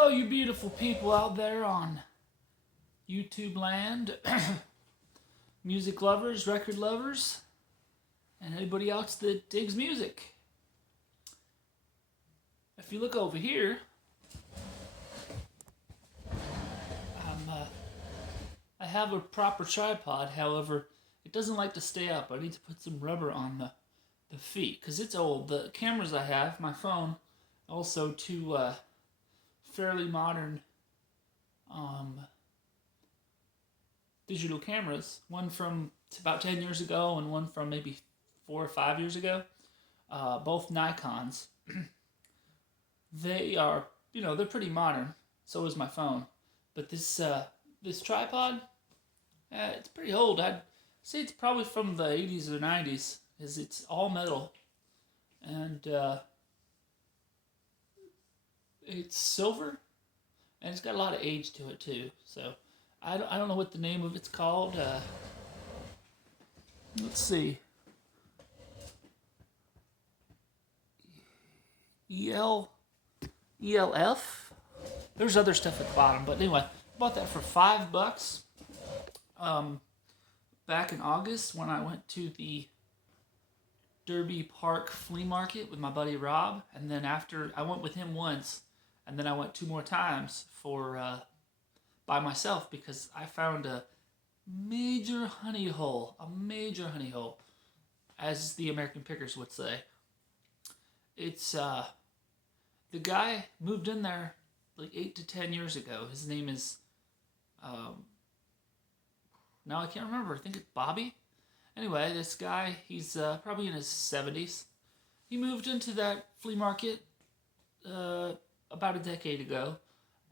Hello, you beautiful people out there on YouTube land, music lovers, record lovers, and anybody else that digs music. If you look over here, I have a proper tripod. However, it doesn't like to stay up. I need to put some rubber on the feet because it's old. The cameras I have, my phone, also two fairly modern digital cameras. One from about 10 years ago and one from maybe 4 or 5 years ago. Both Nikons. They are, they're pretty modern. So is my phone. But this tripod, it's pretty old. I'd say it's probably from the 80s or 90s. It's all metal. And it's silver. And it's got a lot of age to it too. So I don't know what the name of it's called. Let's see. ELF. There's other stuff at the bottom, but anyway, bought that for $5. Back in August when I went to the Derby Park flea market with my buddy Rob, and then after I went with him once, and then I went 2 more times for by myself because I found a major honey hole, as the American Pickers would say. It's the guy moved in there like 8 to 10 years ago. His name is now I can't remember. I think it's Bobby. Anyway, this guy, he's probably in his 70s. He moved into that flea market about a decade ago,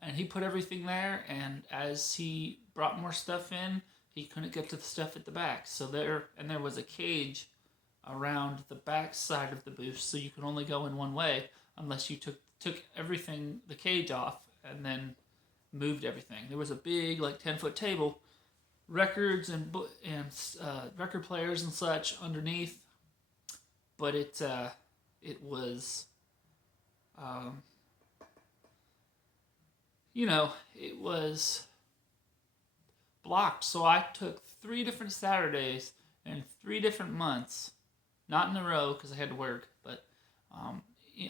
and he put everything there, and as he brought more stuff in, he couldn't get to the stuff at the back. So there was a cage around the back side of the booth, so you could only go in one way unless you took everything, the cage off, and then moved everything. There was a big, like 10-foot table, records and record players and such underneath, but it was it was blocked. So I took 3 different Saturdays and 3 different months, not in a row because I had to work, but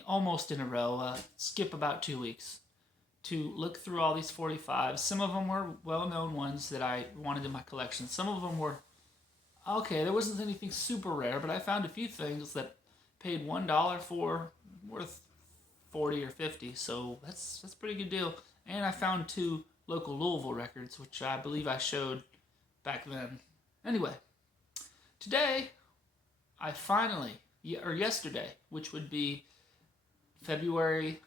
almost in a row, skip about 2 weeks, to look through all these 45s. Some of them were well-known ones that I wanted in my collection. Some of them were, okay, there wasn't anything super rare, but I found a few things that paid $1 for, worth 40 or 50, so that's a pretty good deal. And I found 2 local Louisville records, which I believe I showed back then. Anyway, today, yesterday, which would be February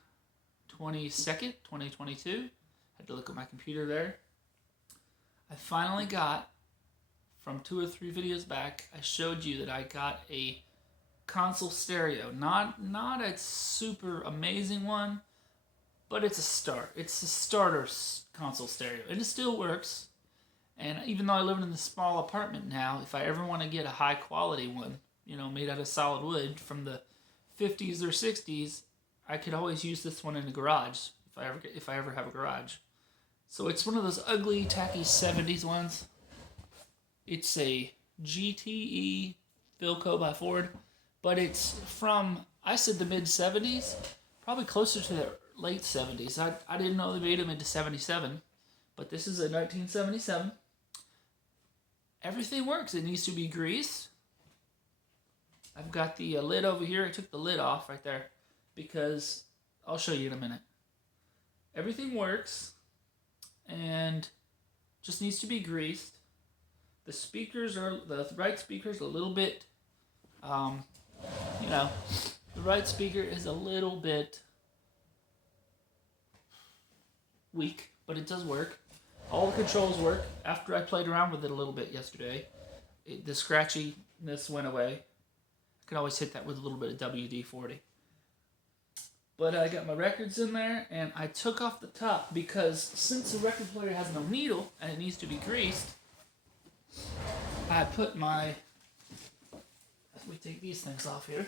22nd, 2022. Had to look at my computer there. I finally got, from 2 or 3 videos back, I showed you that I got a console stereo. Not a super amazing one, but it's a start. It's a starter console stereo, and it still works. And even though I live in a small apartment now, if I ever want to get a high quality one, made out of solid wood from the 50s or 60s, I could always use this one in the garage if I ever have a garage. So it's one of those ugly, tacky 70s ones. It's a GTE Philco by Ford, but it's from, I said the mid 70s, probably closer to the late 70s. I didn't know they made them into 77, but this is a 1977. Everything works. It needs to be greased. I've got the lid over here. I took the lid off right there because I'll show you in a minute. Everything works and just needs to be greased. The right speaker's a little bit, the right speaker is a little bit weak, but it does work. All the controls work. After I played around with it a little bit yesterday, the scratchiness went away. I can always hit that with a little bit of WD-40. But I got my records in there, and I took off the top because since the record player has no needle and it needs to be greased, I put my... Let me take these things off here.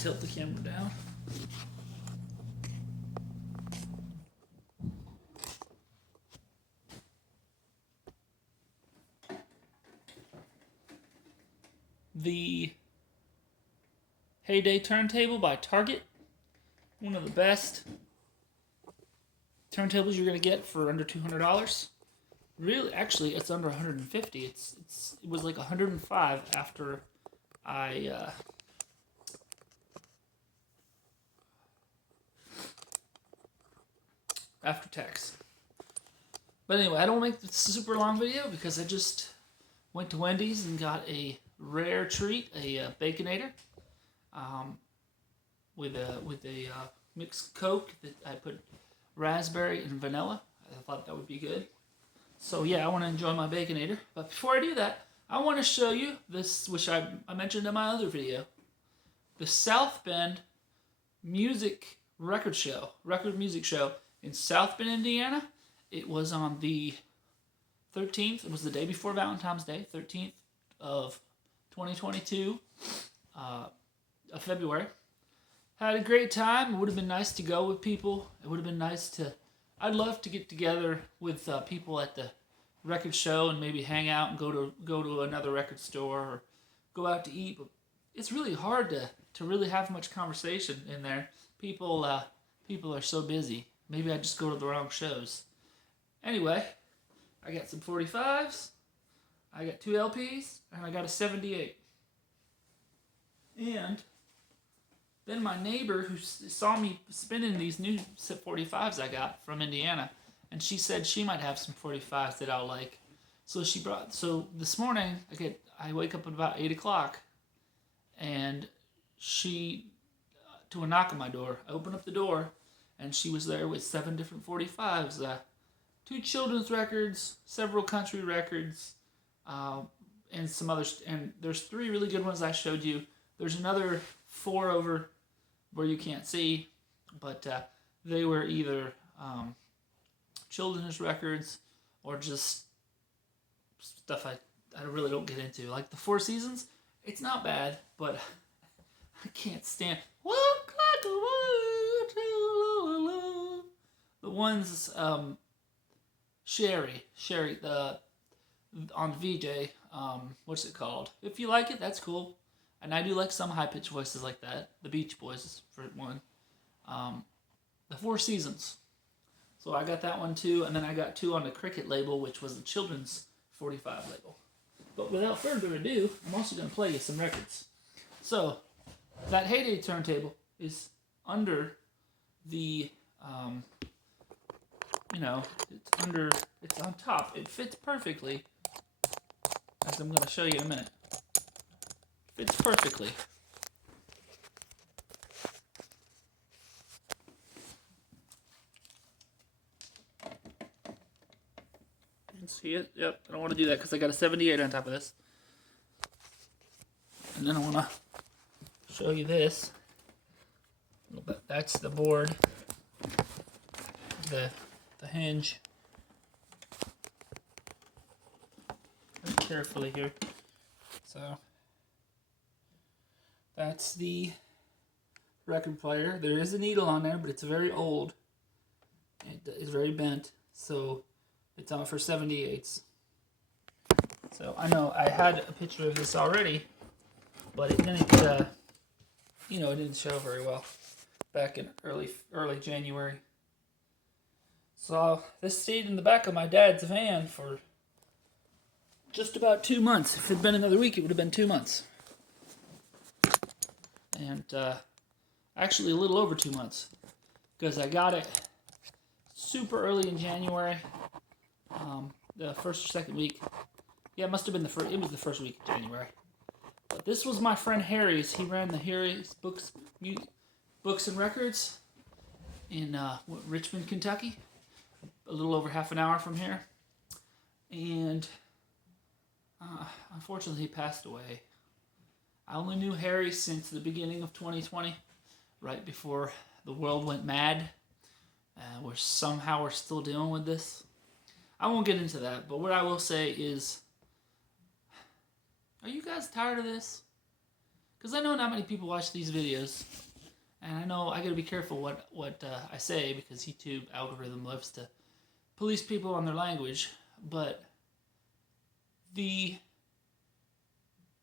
Tilt the camera down. the Heyday turntable by Target. One of the best turntables you're going to get for under $200. Really, actually, it's under $150. It was like $105 after after tax. But anyway, I don't make this super long video because I just went to Wendy's and got a rare treat, a Baconator, with a mixed Coke that I put raspberry and vanilla. I thought that would be good. So yeah, I want to enjoy my Baconator. But before I do that, I want to show you this, which I mentioned in my other video, the South Bend music music show in South Bend, Indiana. It was on the 13th. It was the day before Valentine's Day, 13th of 2022, of February. Had a great time. It would have been nice to go with people. It would have been nice to... I'd love to get together with people at the record show and maybe hang out and go to another record store or go out to eat. But it's really hard to really have much conversation in there. People are so busy. Maybe I just go to the wrong shows. Anyway, I got some 45s, I got 2 LPs, and I got a 78. And then my neighbor who saw me spinning these new 45s I got from Indiana, and she said she might have some 45s that I'll like. So this morning, I wake up at about 8 o'clock, and she, to a knock on my door, I open up the door, and she was there with 7 different 45s, 2 children's records, several country records, and some others. And there's 3 really good ones I showed you. There's another 4 over where you can't see, but they were either children's records or just stuff I really don't get into. Like the Four Seasons, it's not bad, but I can't stand Walk Like a Wood. The ones Sherry, on VJ, what's it called? If you like it, that's cool. And I do like some high-pitched voices like that. The Beach Boys, for one. The Four Seasons. So I got that one too, and then I got 2 on the Cricket label, which was the children's 45 label. But without further ado, I'm also going to play you some records. So, that Heyday turntable is under the... it's on top. It fits perfectly, as I'm going to show you in a minute. Fits perfectly. You can see it? Yep, I don't want to do that because I got a 78 on top of this. And then I want to show you this. That's the board. The hinge. Very carefully here. So that's the record player. There is a needle on there, but it's very old. It is very bent, so it's on for 78s. So I know I had a picture of this already, but it didn't, it didn't show very well back in early January. So this stayed in the back of my dad's van for just about 2 months. If it had been another week, it would have been 2 months. And actually a little over 2 months, because I got it super early in January, the first or second week. Yeah, it must have been it was the first week of January. But this was my friend Harry's. He ran the Harry's Books and Records in Richmond, Kentucky, a little over half an hour from here. And unfortunately, he passed away. I only knew Harry since the beginning of 2020, right before the world went mad. We're still dealing with this. I won't get into that, but what I will say is, are you guys tired of this? Because I know not many people watch these videos, and I know I gotta be careful what I say, because YouTube algorithm loves to police people on their language. But the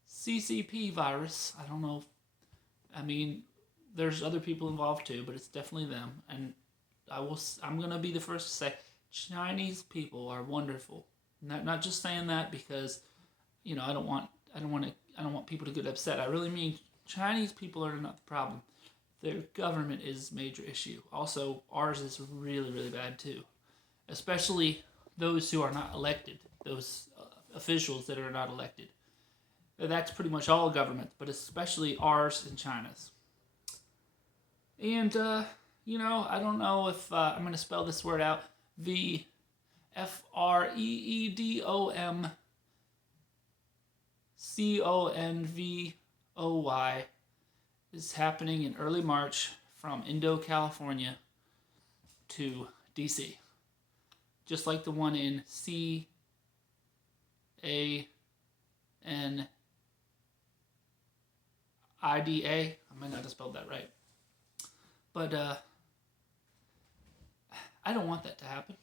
CCP virus. I don't know. I mean, there's other people involved too, but it's definitely them. And I'm gonna be the first to say, Chinese people are wonderful. Not just saying that because, I don't want people to get upset. I really mean Chinese people are not the problem. Their government is a major issue. Also, ours is really, really bad too. Especially those who are not elected, those officials that are not elected. That's pretty much all government, but especially ours and China's. And, I don't know if I'm going to spell this word out. The FREEDOMCONVOY is happening in early March from Indo, California to DC. Just like the one in CANIDA. I might not have spelled that right. But I don't want that to happen.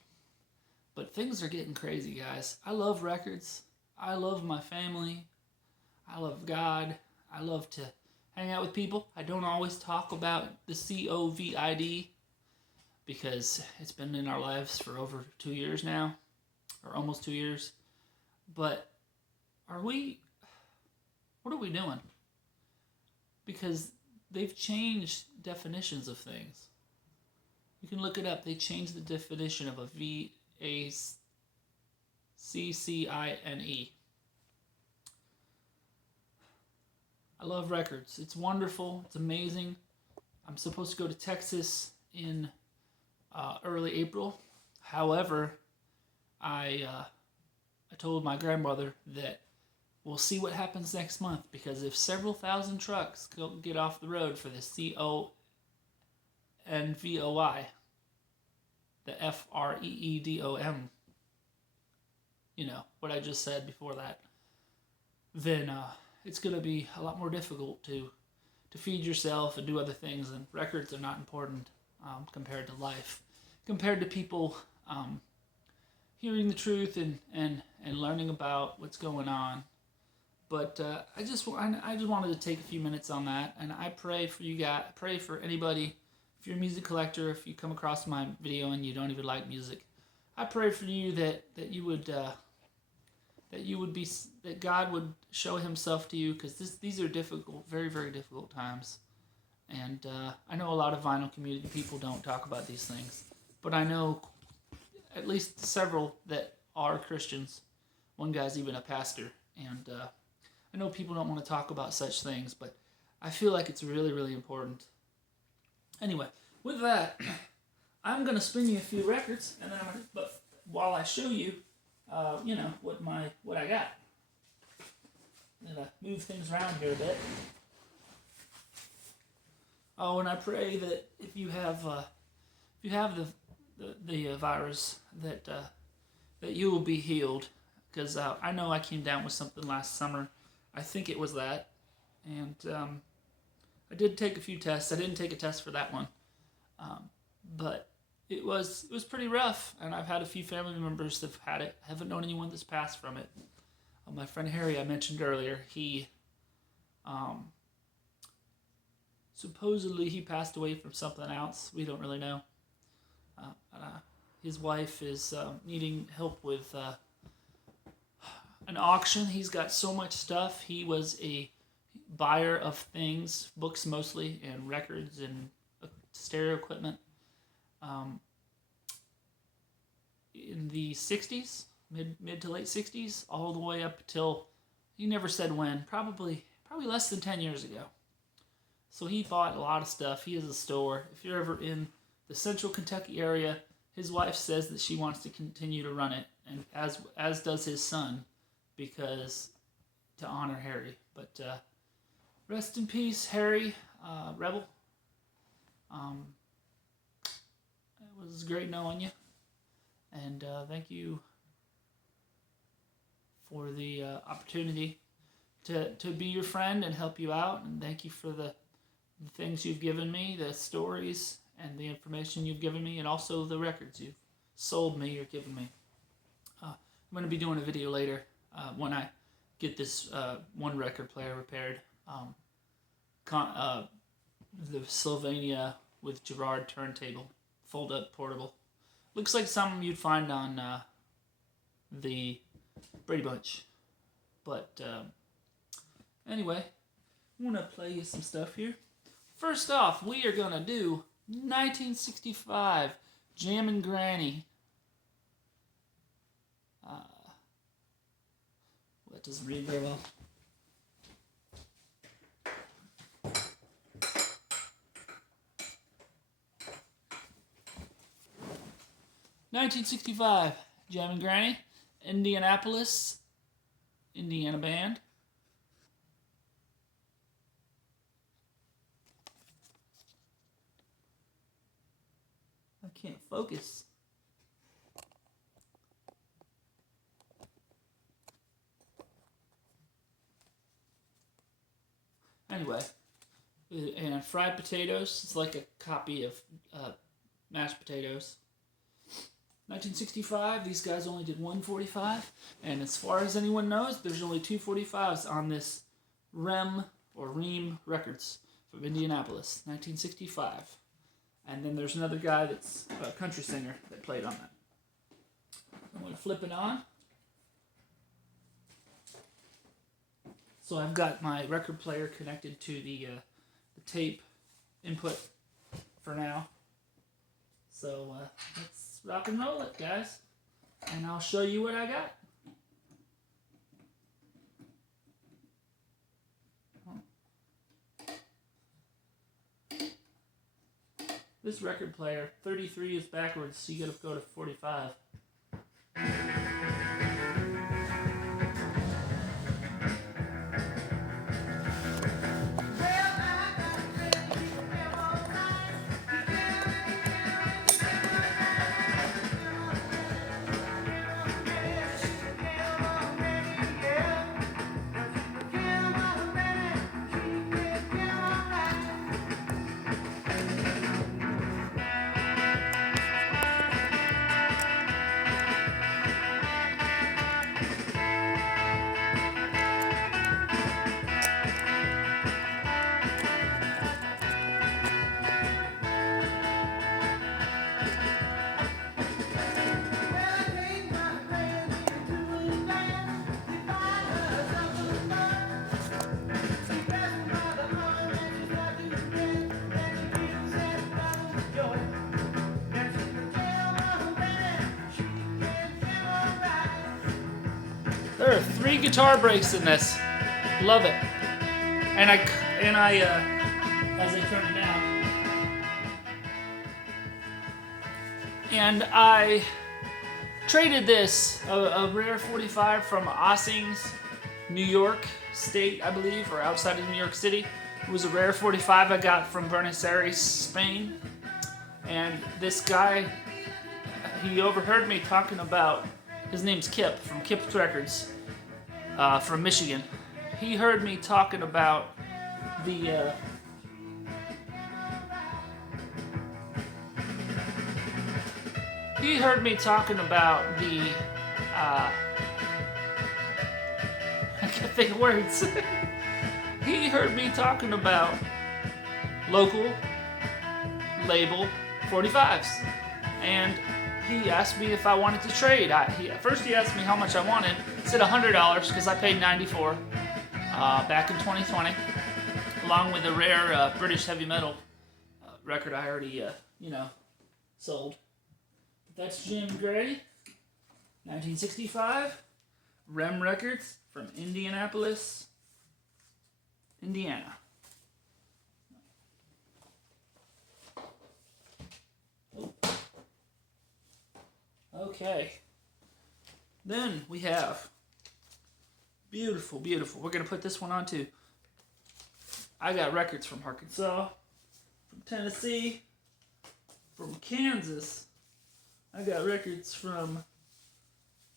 But things are getting crazy, guys. I love records. I love my family. I love God. I love to hang out with people. I don't always talk about the COVID because it's been in our lives for over 2 years now, or almost 2 years. But what are we doing? Because they've changed definitions of things. You can look it up. They changed the definition of a VACCINE. I love records. It's wonderful. It's amazing. I'm supposed to go to Texas in early April. However, I told my grandmother that we'll see what happens next month, because if several thousand trucks get off the road for the CONVOY, the FREEDOM, what I just said before that, then it's going to be a lot more difficult to feed yourself and do other things, and records are not important compared to life, compared to people hearing the truth and learning about what's going on. But I just wanted to take a few minutes on that, and I pray for you guys. Pray for anybody. If you're a music collector, if you come across my video and you don't even like music, I pray for you that God would show Himself to you, because these are difficult, very, very difficult times. And I know a lot of vinyl community people don't talk about these things, but I know at least several that are Christians. One guy's even a pastor, and I know people don't want to talk about such things, but I feel like it's really, really important. Anyway, with that, I'm gonna spin you a few records, and then but while I show you, what I got, I'm gonna move things around here a bit. Oh, and I pray that if you have the virus, that you will be healed, because I know I came down with something last summer. I think it was that, and I did take a few tests. I didn't take a test for that one, but it was pretty rough, and I've had a few family members that have had it. I haven't known anyone that's passed from it. My friend Harry, I mentioned earlier, he supposedly he passed away from something else. We don't really know. His wife is needing help with an auction. He's got so much stuff. He was a buyer of things, books mostly, and records and stereo equipment. In the 60s, mid to late 60s, all the way up till, he never said when, probably less than 10 years ago. So he bought a lot of stuff. He has a store. If you're ever in the central Kentucky area, his wife says that she wants to continue to run it, and as does his son, because to honor Harry. But rest in peace, Harry, Rebel. It was great knowing you, and thank you for the opportunity to be your friend and help you out, and thank you for the things you've given me, the stories and the information you've given me, and also the records you've sold me or given me. I'm going to be doing a video later when I get this one record player repaired. The Sylvania with Gerard turntable, fold up portable. Looks like something you'd find on the Brady Bunch. But anyway, I'm going to play you some stuff here. First off, we are going to do 1965 Jammin' Granny. That doesn't read very well. "1965 Jammin' Granny," Indianapolis, Indiana band. I can't focus. Anyway, and fried potatoes. It's like a copy of mashed potatoes. 1965, these guys only did 145, and as far as anyone knows, there's only 245s on this Rem or Ream Records from Indianapolis, 1965. And then there's another guy that's a country singer that played on that. I'm going to flip it on. So I've got my record player connected to the tape input for now. So let's rock and roll it, guys. And I'll show you what I got. This record player, 33 is backwards, so you gotta go to 45. There are 3 guitar breaks in this. Love it. And I as I turn it down. And I traded this, a rare 45 from Ossings, New York State, I believe, or outside of New York City. It was a rare 45 I got from Buenos Aires, Spain. And this guy, he overheard me talking about, his name's Kip, from Kip's Records, from Michigan. He heard me talking about the I can't think of words. He heard me talking about local label 45s, and he asked me if I wanted to trade. First he asked me how much I wanted. I said $100 because I paid $94 back in 2020, along with a rare British heavy metal record I already sold. But that's Jim Gray, 1965, Rem Records from Indianapolis, Indiana. Okay. Then we have beautiful. We're gonna put this one on too. I got records from Arkansas, from Tennessee, from Kansas. I got records from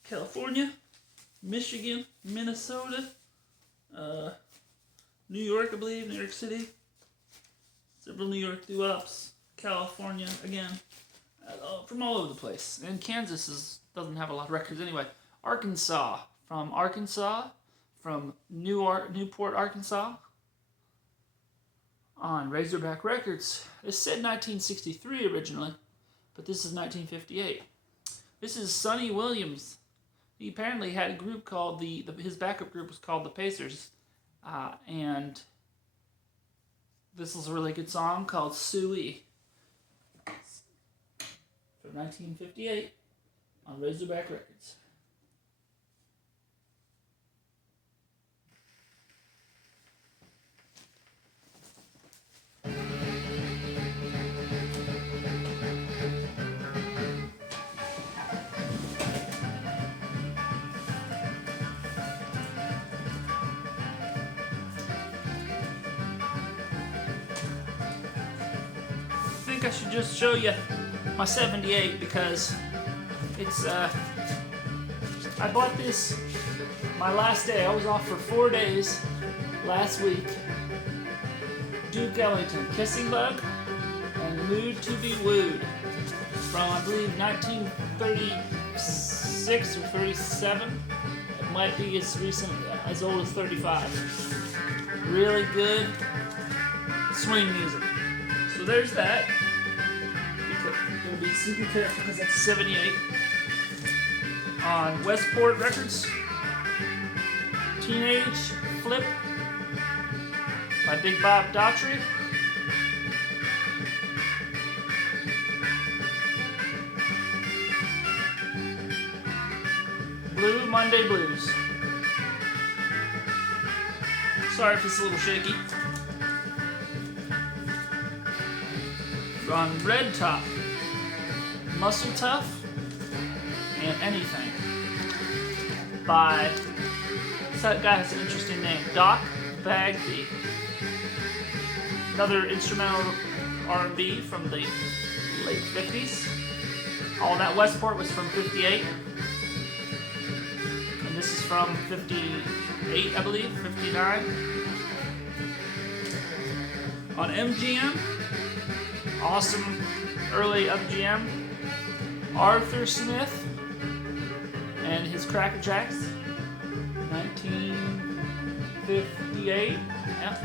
California, Michigan, Minnesota, New York, I believe, New York City, several New York doo-wops, California again, from all over the place. And Kansas doesn't have a lot of records anyway. Arkansas, from Arkansas, from Newport, Arkansas, on Razorback Records. It said 1963 originally, but this is 1958. This is Sonny Williams. He apparently had a group called his backup group was called the Pacers, and this is a really good song called Suey from 1958 on Razorback Records. I think I should just show you my 78 because it's I bought this my last day. I was off for 4 days last week. Duke Ellington, Kissing Bug, and Mood to Be Wooed from, I believe, 1936 or 37. It might be as recent, as old as 35. Really good swing music. So there's that. I'm going to be super careful because that's 78. On Westport Records, Teenage Flip by Big Bob Daughtry. Blue Monday Blues. Sorry if it's a little shaky. On Red Top, Muscle Tough, and Anything by, that guy has an interesting name, Doc Bagby. Another instrumental R&B from the late 50s. All that Westport was from 58. And this is from 58, I believe, 59. On MGM, awesome early MGM, Arthur Smith and his Cracker Jacks, 1958. Yep.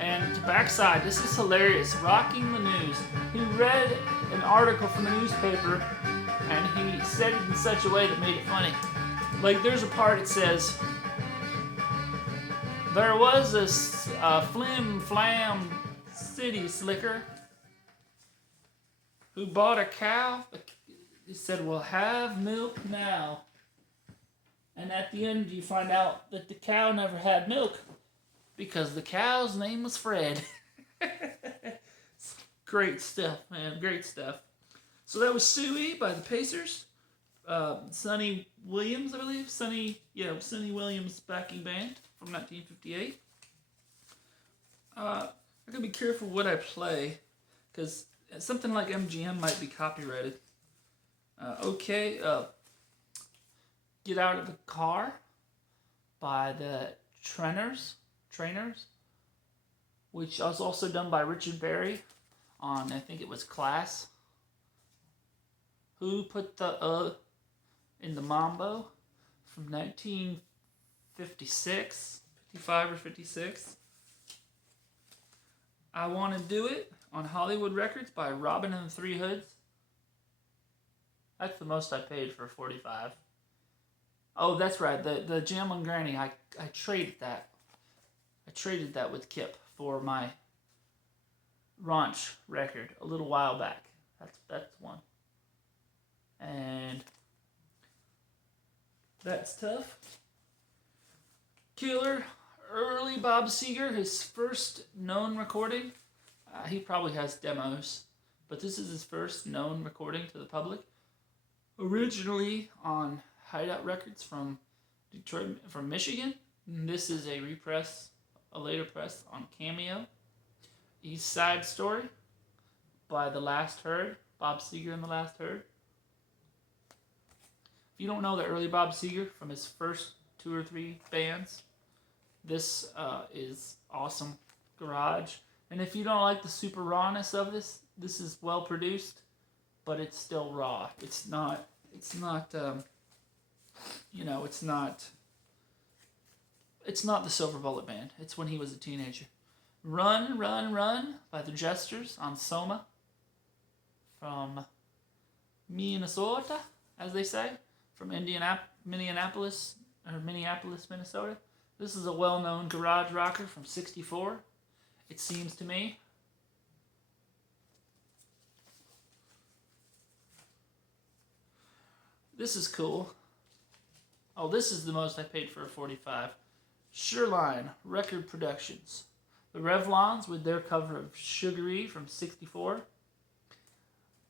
And backside, this is hilarious. Rocking the News. He read an article from the newspaper and he said it in such a way that made it funny. Like, there's a part that says, there was this flim flam city slicker who bought a cow. He said, "Well, have milk now." And at the end, you find out that the cow never had milk because the cow's name was Fred. Great stuff, man. Great stuff. So that was Suey by the Pacers. Sonny Williams, I believe. Sonny Williams backing band from 1958. I gotta be careful what I play because something like MGM might be copyrighted. Get Out of the Car by the Trainers, which was also done by Richard Berry on, I think it was Class. Who Put the in the Mambo from 1956, 55 or 56. I Want to Do It on Hollywood Records by Robin and the Three Hoods. That's the most I paid for 45. Oh, that's right. The Jam on Granny. I traded that. I traded that with Kip for my Ranch record a little while back. That's one. And that's tough. Killer, early Bob Seger, his first known recording. He probably has demos, but this is his first known recording to the public. Originally on Hideout Records from Detroit, from Michigan. And this is a later press on Cameo. East Side Story by The Last Herd, Bob Seger and The Last Herd. If you don't know the early Bob Seger from his first 2 or 3 bands, this is awesome garage. And if you don't like the super rawness of this is well produced, but it's still raw. It's not It's not the Silver Bullet Band. It's when he was a teenager. Run, Run, Run by the Jesters on Soma from Minnesota, as they say, from Minneapolis, Minnesota. This is a well-known garage rocker from '64, it seems to me. This is cool. Oh, this is the most I paid for a 45. Shoreline Record Productions. The Revlons with their cover of Sugary from '64.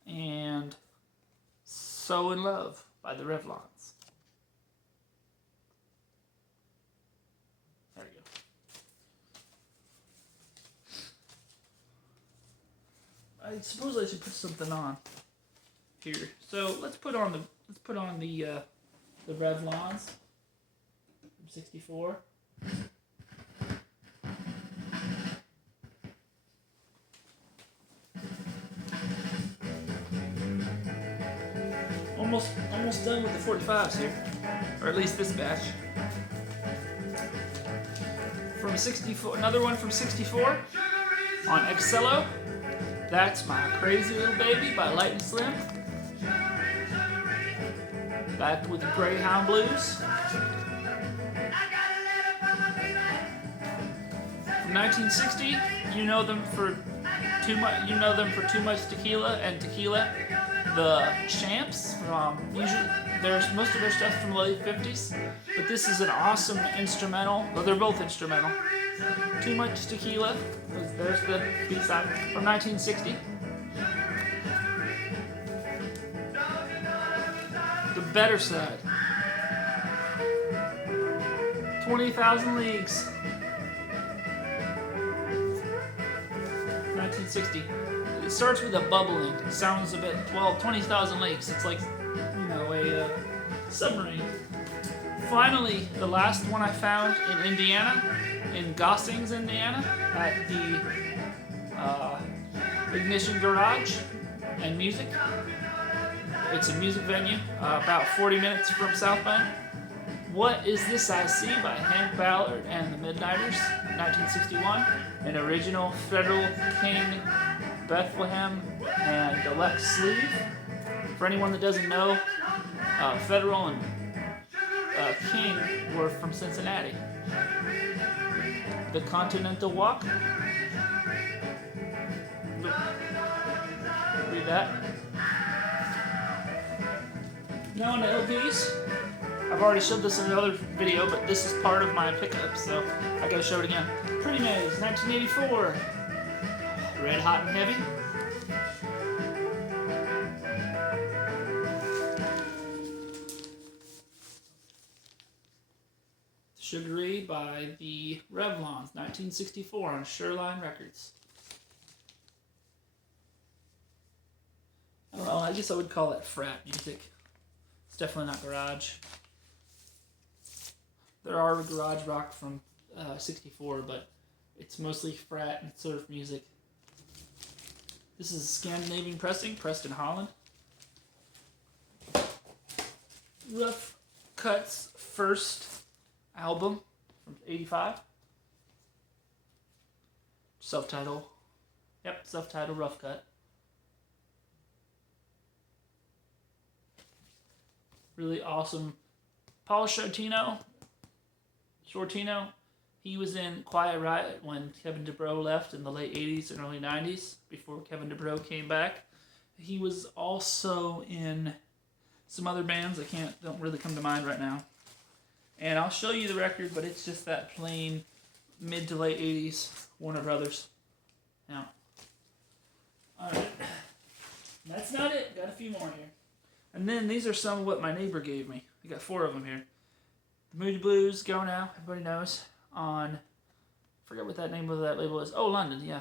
And So in Love by the Revlons. There you go. I suppose I should put something on here. So let's put on the Revlons from '64. Almost done with the 45s here, or at least this batch. From '64, another one from '64 on Excello. That's My Crazy Little Baby by Light and Slim. Back with the Greyhound Blues. From 1960, you know them for Too Much Tequila and Tequila. The Champs from most of their stuff from the late '50s, but this is an awesome instrumental. Well, they're both instrumental. Too Much Tequila. There's the B-side from 1960. The Better Side. 20,000 Leagues. 1960. It starts with a bubbling. It sounds a bit, 20,000 Leagues. It's like, a submarine. Finally, the last one I found in Indiana, in Gossings, Indiana, at the Ignition Garage and Music. It's a music venue, about 40 minutes from South Bend. What Is This I See by Hank Ballard and the Midnighters, 1961. An original Federal King, Bethlehem, and Deluxe sleeve. For anyone that doesn't know, Federal and King were from Cincinnati. The Continental Walk. Read that. Now on the LPs. I've already showed this in another video, but this is part of my pickup, so I gotta show it again. Pretty Maze, 1984. Red Hot and Heavy. Sugary by the Revlons, 1964 on Shoreline Records. I don't know, I guess I would call it frat music. It's definitely not garage. There are garage rock from '64, but it's mostly frat and surf music. This is Scandinavian pressing, pressed in Holland. Rough Cut's first album from '85. Self-titled. Yep, self-titled Rough Cut. Really awesome. Paul Shortino, he was in Quiet Riot when Kevin DuBrow left in the late '80s and early '90s, before Kevin DuBrow came back. He was also in some other bands that don't really come to mind right now. And I'll show you the record, but it's just that plain mid to late '80s Warner Brothers. Now, alright. That's not it. Got a few more here. And then these are some of what my neighbor gave me. I got 4 of them here. The Moody Blues, Go Now, everybody knows. On, I forget what that name of that label is. Oh, London, yeah.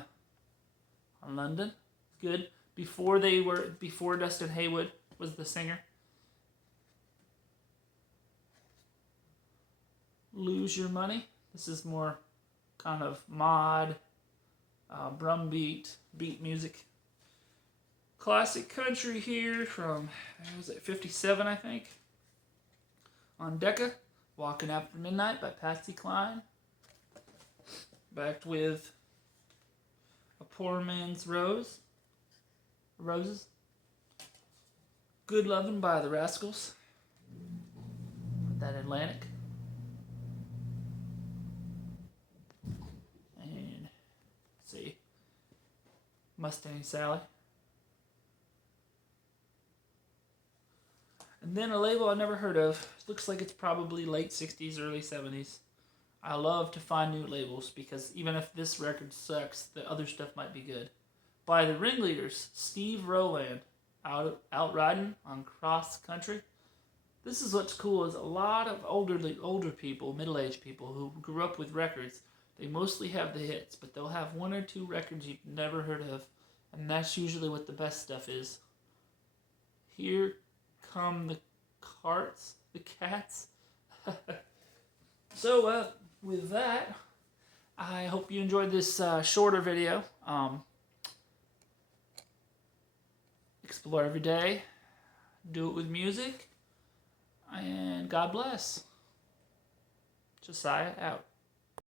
On London, good. Before Dustin Haywood was the singer. Lose Your Money. This is more kind of mod, drum beat music. Classic country here from, 57, I think, on Decca. Walking After Midnight by Patsy Cline. Backed with A Poor Man's Roses. Good Lovin' by the Rascals. That Atlantic. And let's see. Mustang Sally. And then a label I never heard of. Looks like it's probably late 60s, early 70s. I love to find new labels because even if this record sucks, the other stuff might be good. By the Ringleaders, Steve Rowland, out riding on Cross Country. This is what's cool is a lot of older people, middle-aged people who grew up with records. They mostly have the hits, but they'll have one or two records you've never heard of, and that's usually what the best stuff is. Here Come the Cats. So, with that, I hope you enjoyed this shorter video. Explore every day. Do it with music. And God bless. Josiah out.